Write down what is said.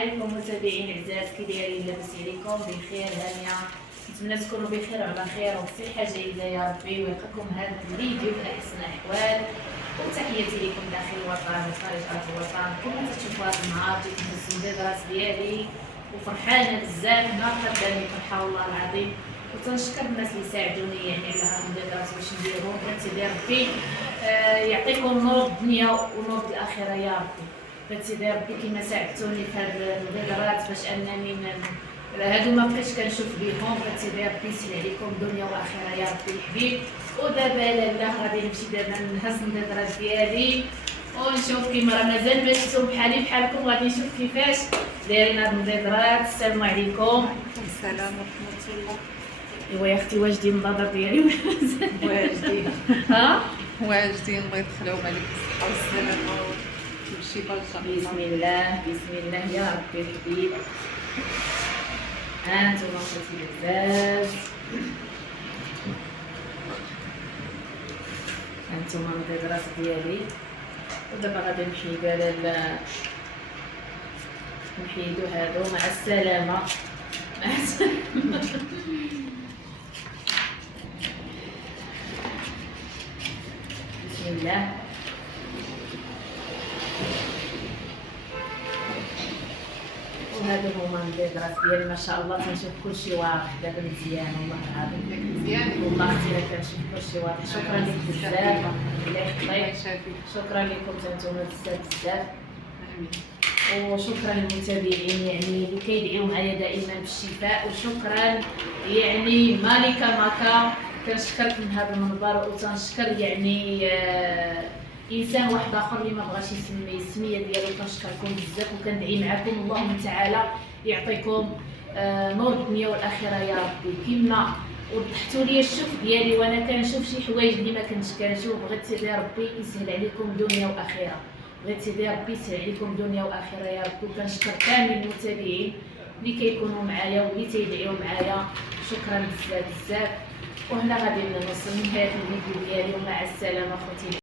عليكم متابعين عزاز، كي دايرين؟ لاباس عليكم؟ بخير هانيه. نتمنى تكونوا بخير وعلى خير وبصحه جيده يا ربي، ويلقاكم هذا الفيديو في احسن الاحوال. وتحياتي لكم داخل الوطن وخارج ارض الوطن. كما تشوفوا هذا النهار جيت نهز مداد راس ديالي وفرحانه بزاف، نهار قدامي فرحه والله العظيم. وتنشكر الناس اللي ساعدوني يعني على هذا المداد راس باش نديرهم. كنتي ربي يعطيكم نور الدنيا ونور الاخره يا ربي. سيدي ربي كيما ساعدتوني في هاد المبادرات باش انني هادو ما بقيتش كنشوف بيهم، سيدي ربي يسهل عليكم دنيا واخره يا ربي الحبيب. ودابا لاله غادي نمشي دابا نهز المبادرات ديالي ونشوف كيما راه مازال ما شفتو بحالي بحالكم، غادي نشوف كيفاش دايرين هاد المبادرات. السلام عليكم. السلام ورحمة الله. ايوا يا اختي واجدين النظر ديالي واجدين ها واجدين، الله يدخلهم عليك بالصحة والسلامة والشفاء ان شاء الله. بسم الله بسم الله يا ربي الحبيب. هانتوما خوتي العزاز، هانتوما المبادرات ديالي. ودابا غادي نحيدو هادو. مع السلامة مع السلامة. بسم الله. وهادو هما المبادرات ديالي ما شاء الله. تنشوف كلشي واضح دابا مزيان والله العظيم مزيان والله اختي لا كنشوف كلشي واضح. شكرا لك بزاف الله يحفظك. شكرا لكم نتوما بزاف بزاف. وشكرا للمتابعين يعني اللي كيدعيو معايا دائما بالشفاء. وشكرا يعني مالكه ماكا، كنشكرك من هذا المنبر. وتنشكر يعني انسان واحد اخر اللي ما بغاش يسمي السميه ديالو. كنشكركم بزاف وكندعي معكم. اللهم تعالى يعطيكم نور الدنيا والاخره يا ربي. كما وضحتوا لي الشوف ديالي وانا كنشوف شي حوايج اللي ما كنتش كنشوف. بغيت سيدي ربي يسهل عليكم دنيا واخره. بغيت سيدي ربي يسهل عليكم دنيا واخره يا ربي. وكنشكر كامل المتابعين اللي كيكونوا معايا واللي تيدعيو معايا. شكرا بزاف بزاف. وهنا غادي نوصل لنهايه الفيديو ديالي. ومع السلامه خوتي.